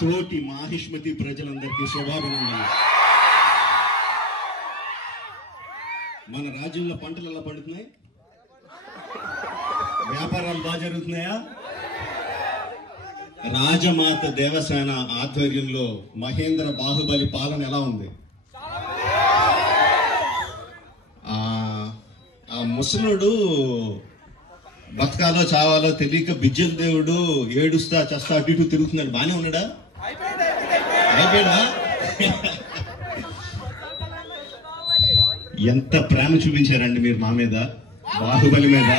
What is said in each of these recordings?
తోటి మాహిష్మతి ప్రజలందరికీ శుభాభినందనలు. మన రాజ్యంలో పంటలు ఎలా పండుతున్నాయి? వ్యాపారాలు బాగా జరుగుతున్నాయా? రాజమాత దేవసేన ఆధ్వర్యంలో మహేంద్ర బాహుబలి పాలన ఎలా ఉంది? ఆ ముసలుడు బతకాలో చావాలో తెలియక బిజ్జల దేవుడు ఏడుస్తా చస్తా అటు ఇటు తిరుగుతున్నాడు. బానే ఉన్నాడా? అయిపోయాడా? ఎంత ప్రేమ చూపించారండి మీరు మా మీద, బాహుబలి మీద.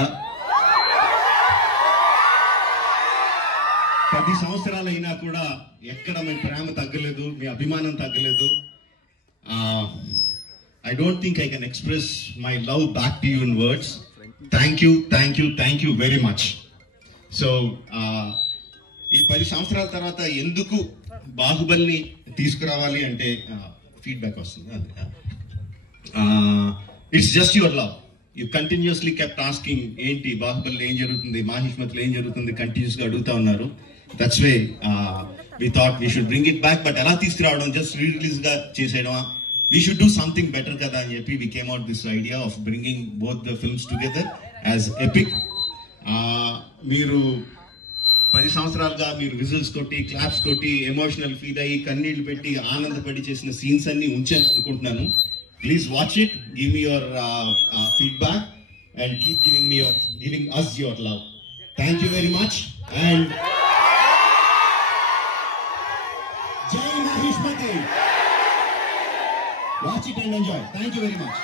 10 సంవత్సరాలు అయినా కూడా ఎక్కడ మీ ప్రేమ తగ్గలేదు, మీ అభిమానం తగ్గలేదు. I don't think I can express my love back to you in words. Thank you very much. So, ఈ 10 సంవత్సరాల తర్వాత ఎందుకు బాహుబలిని తీసుకురావాలి అంటే ఫీడ్బ్యాక్ వస్తుంది. It's just your love. You continuously kept asking ఏంటి బాహుబలిలో ఏం జరుగుతుంది, మాహిష్మతిలో ఏం జరుగుతుంది, కంటిన్యూస్ గా అడుగుతా ఉన్నారు. That's way we thought we should bring it back. But ఎలా తీసుకురావడం, జస్ట్ రిలీజ్ గా చేసేయడమా? We should do something better kada ani cheppi we came out this idea of bringing both the films together as epic. Meeru 10 సంవత్సరాలుగా మీరు whistles కొట్టి, claps కొట్టి, emotional feel అయ్యి, కన్నీళ్లు పెట్టి, ఆనందపడి చేసిన సీన్స్ అన్ని ఉంచాను అనుకుంటున్నాను. Please watch it, give me your feedback and keep giving us your love. Thank you very much and Jai Mahishmati. Watch it and enjoy. Thank you very much.